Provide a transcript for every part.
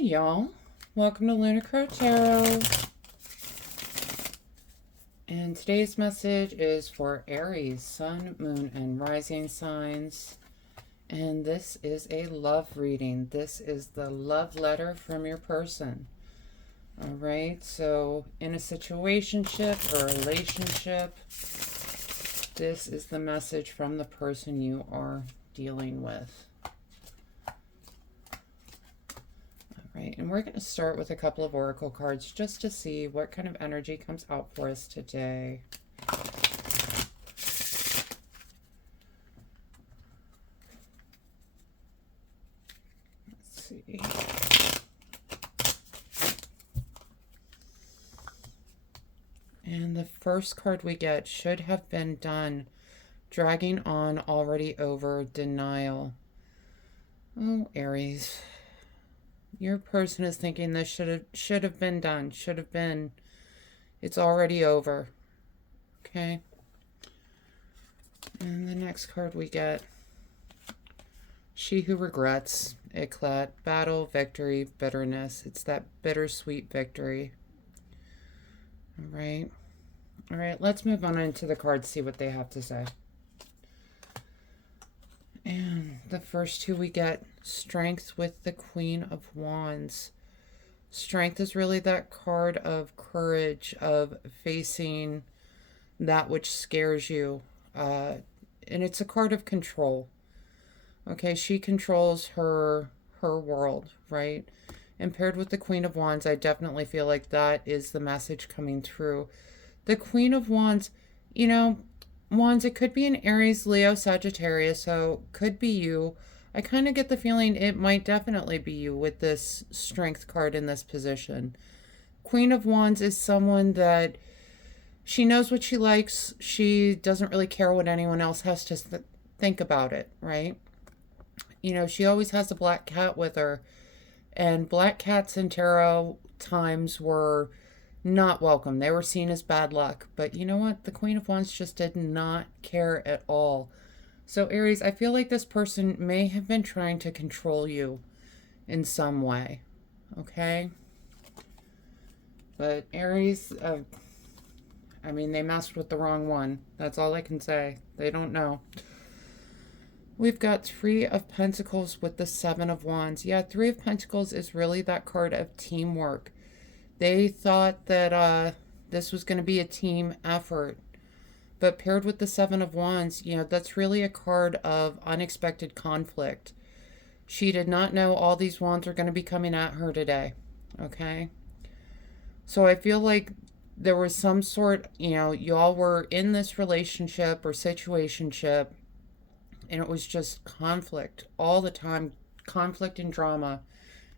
Hey y'all, welcome to Lunar Tarot. And today's message is for Aries, Sun, Moon, and Rising signs. And this is a love reading. This is the love letter from your person. All right, so in a situationship or relationship, this is the message from the person you are dealing with. Right, and we're going to start with a couple of oracle cards just to see what kind of energy comes out for us today. Let's see. And the first card we get, should have been done, dragging on, already over, denial. Oh, Aries. Your person is thinking this should have been done, should have been. It's already over. Okay. And the next card we get, she who regrets, eclat, battle, victory, bitterness. It's that bittersweet victory. All right. All right, let's move on into the cards, see what they have to say. And the first two we get, strength with the Queen of Wands. Strength is really that card of courage, of facing that which scares you. And it's a card of control. Okay, she controls her world, right? And paired with the Queen of Wands, I definitely feel like that is the message coming through. The Queen of Wands, you know, Wands, it could be an Aries, Leo, Sagittarius, so could be you. I kind of get the feeling it might definitely be you with this strength card in this position. Queen of Wands is someone that she knows what she likes. She doesn't really care what anyone else has to think about it, right? You know, she always has a black cat with her. And black cats in tarot times were not welcome. They were seen as bad luck. But you know what? The Queen of Wands just did not care at all. So Aries, I feel like this person may have been trying to control you in some way. Okay? But Aries, I mean, they messed with the wrong one. That's all I can say. They don't know. We've got Three of Pentacles with the Seven of Wands. Yeah, Three of Pentacles is really that card of teamwork. They thought that this was going to be a team effort. But paired with the Seven of Wands, you know, that's really a card of unexpected conflict. She did not know all these wands are going to be coming at her today. Okay? So I feel like there was some sort, you know, y'all were in this relationship or situationship, and it was just conflict all the time. Conflict and drama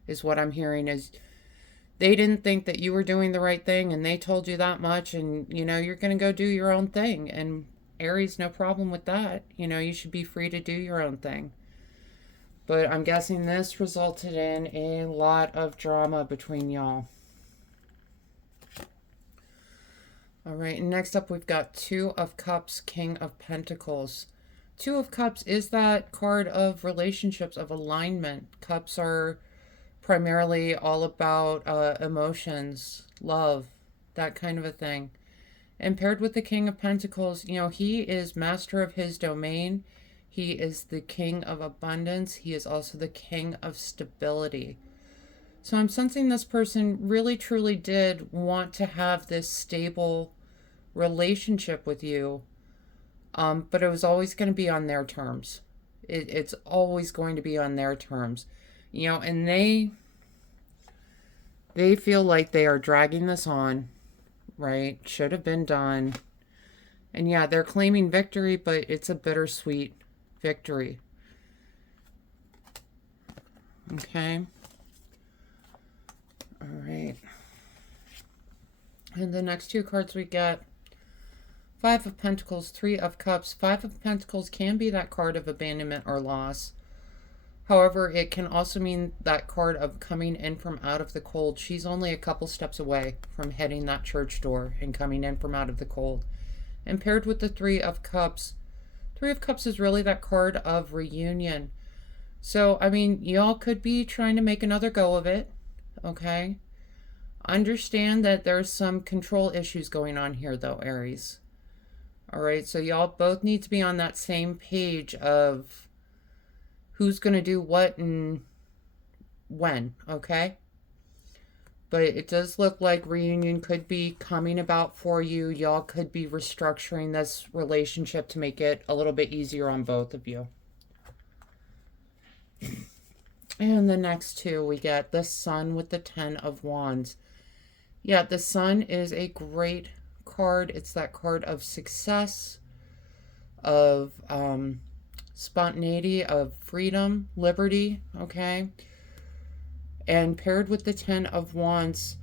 is what I'm hearing. Is they didn't think that you were doing the right thing, and they told you that much, and, you know, you're going to go do your own thing. And Aries, no problem with that. You know, you should be free to do your own thing. But I'm guessing this resulted in a lot of drama between y'all. All right, and next up we've got Two of Cups, King of Pentacles. Two of Cups is that card of relationships, of alignment. Cups are primarily all about emotions, love, that kind of a thing. And paired with the King of Pentacles, you know, he is master of his domain. He is the king of abundance. He is also the king of stability. So I'm sensing this person really truly did want to have this stable relationship with you. But it was always going to be on their terms. It's always going to be on their terms. You know, and they feel like they are dragging this on, right? Should have been done. And yeah, they're claiming victory, but it's a bittersweet victory. Okay. All right. And the next two cards we get, Five of Pentacles, Three of Cups. Five of Pentacles can be that card of abandonment or loss. However, it can also mean that card of coming in from out of the cold. She's only a couple steps away from heading that church door and coming in from out of the cold. And paired with the Three of Cups, Three of Cups is really that card of reunion. So, I mean, y'all could be trying to make another go of it. okay? Understand that there's some control issues going on here, though, Aries. All right, so y'all both need to be on that same page of who's going to do what and when, okay? But it does look like reunion could be coming about for you. Y'all could be restructuring this relationship to make it a little bit easier on both of you. And the next two, we get the Sun with the 10 of Wands. Yeah, the Sun is a great card. It's that card of success, of spontaneity, of freedom, liberty, okay? And paired with the 10 of Wands,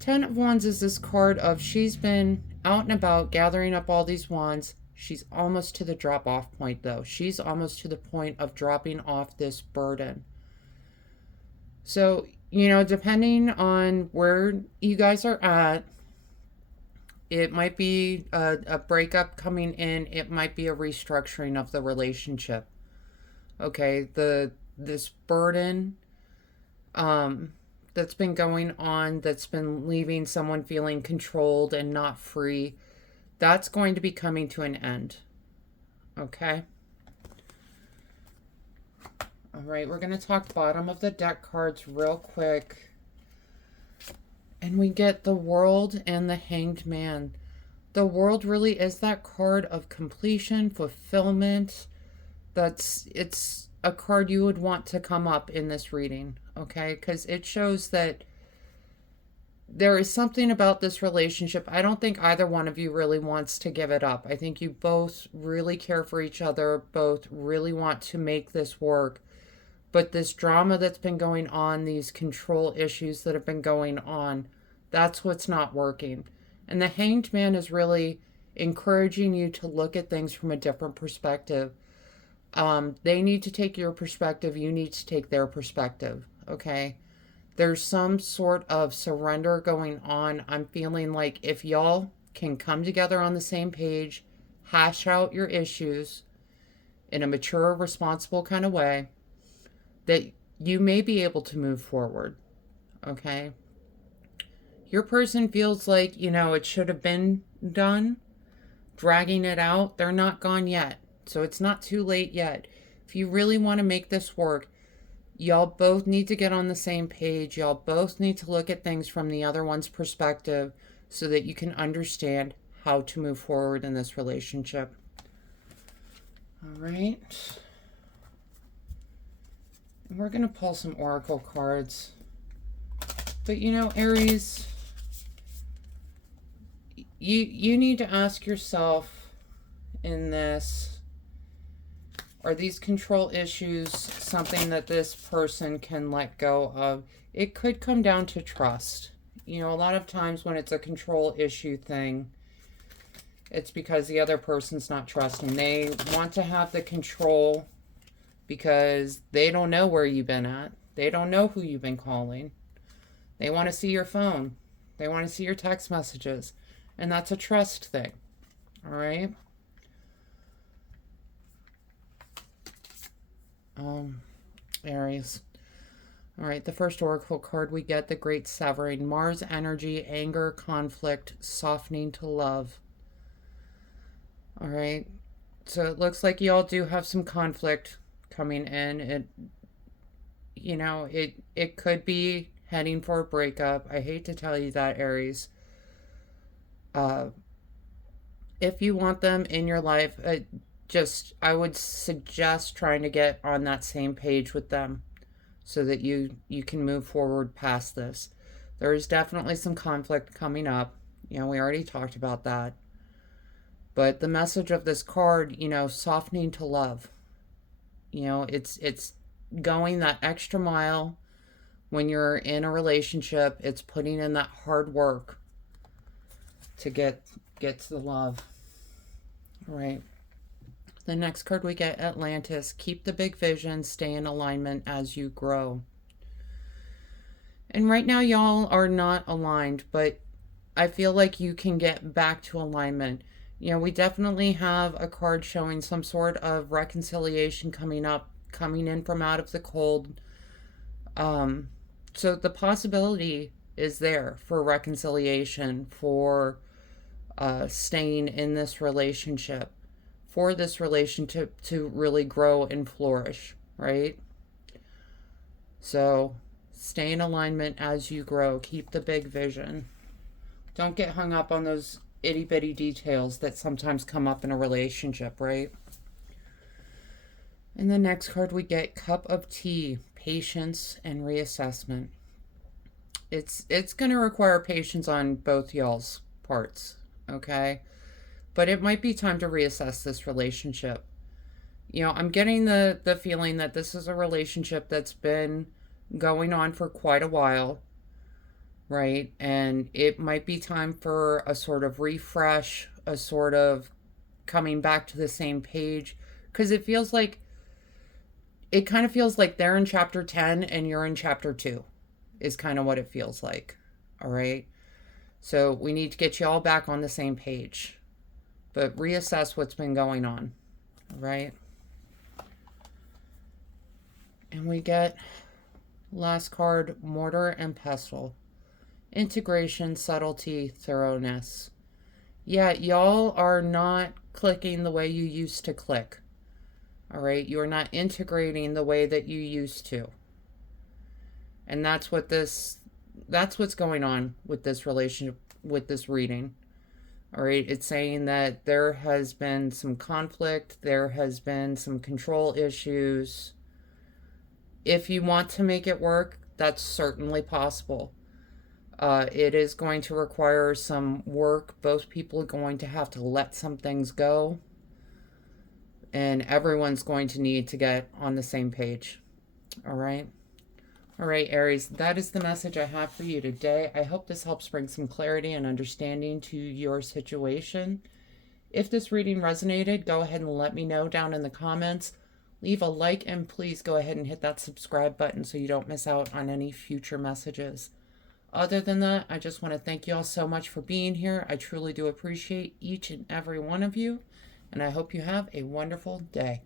10 of Wands is this card of she's been out and about gathering up all these wands. She's almost to the drop-off point, though. She's almost to the point of dropping off this burden. So, you know, depending on where you guys are at, it might be a breakup coming in. It might be a restructuring of the relationship. Okay, this burden that's been going on, that's been leaving someone feeling controlled and not free, that's going to be coming to an end. Okay? All right, we're going to talk bottom of the deck cards real quick. And we get the World and the Hanged Man. The World really is that card of completion, fulfillment. It's a card you would want to come up in this reading, okay? Because it shows that there is something about this relationship. I don't think either one of you really wants to give it up. I think you both really care for each other, both really want to make this work. But this drama that's been going on, these control issues that have been going on, that's what's not working. And the Hanged Man is really encouraging you to look at things from a different perspective. They need to take your perspective. You need to take their perspective, okay? There's some sort of surrender going on. I'm feeling like if y'all can come together on the same page, hash out your issues in a mature, responsible kind of way, that you may be able to move forward, okay? Your person feels like, you know, it should have been done, dragging it out. They're not gone yet, so it's not too late yet. If you really want to make this work, y'all both need to get on the same page. Y'all both need to look at things from the other one's perspective so that you can understand how to move forward in this relationship. All right. And we're going to pull some oracle cards. But you know, Aries, you need to ask yourself in this, are these control issues something that this person can let go of? It could come down to trust. You know, a lot of times when it's a control issue thing, it's because the other person's not trusting. They want to have the control because they don't know where you've been at. They don't know who you've been calling. They want to see your phone. They want to see your text messages. And that's a trust thing. All right? Aries. All right, the first oracle card we get, the Great Severing. Mars energy, anger, conflict, softening to love. All right. So it looks like y'all do have some conflict coming in. It could be heading for a breakup. I hate to tell you that, Aries. If you want them in your life, I would suggest trying to get on that same page with them so that you can move forward past this. There is definitely some conflict coming up. You know, we already talked about that. But the message of this card, you know, softening to love. You know, it's going that extra mile when you're in a relationship. It's putting in that hard work to get to the love. All right. The next card we get, Atlantis. Keep the big vision, stay in alignment as you grow. And right now y'all are not aligned, but I feel like you can get back to alignment. You know, we definitely have a card showing some sort of reconciliation coming in from out of the cold. So the possibility is there for reconciliation, for staying in this relationship, for this relationship to really grow and flourish, right? So stay in alignment as you grow. Keep the big vision. Don't get hung up on those itty bitty details that sometimes come up in a relationship, right? And the next card we get, Cup of Tea, patience and reassessment. It's going to require patience on both y'all's parts, okay? But it might be time to reassess this relationship. You know, I'm getting the feeling that this is a relationship that's been going on for quite a while, right? And it might be time for a sort of refresh, a sort of coming back to the same page, because it kind of feels like they're in chapter 10 and you're in chapter 2 is kind of what it feels like. All right. So we need to get you all back on the same page, but reassess what's been going on. All right. And we get last card, Mortar and Pestle. Integration, subtlety, thoroughness. Yeah, y'all are not clicking the way you used to click. All right. You're not integrating the way that you used to. And that's what's going on with this relationship, with this reading. All right. It's saying that there has been some conflict. There has been some control issues. If you want to make it work, that's certainly possible. It is going to require some work. Both people are going to have to let some things go. And everyone's going to need to get on the same page. All right. All right, Aries, that is the message I have for you today. I hope this helps bring some clarity and understanding to your situation. If this reading resonated, go ahead and let me know down in the comments. Leave a like and please go ahead and hit that subscribe button so you don't miss out on any future messages. Other than that, I just want to thank you all so much for being here. I truly do appreciate each and every one of you, and I hope you have a wonderful day.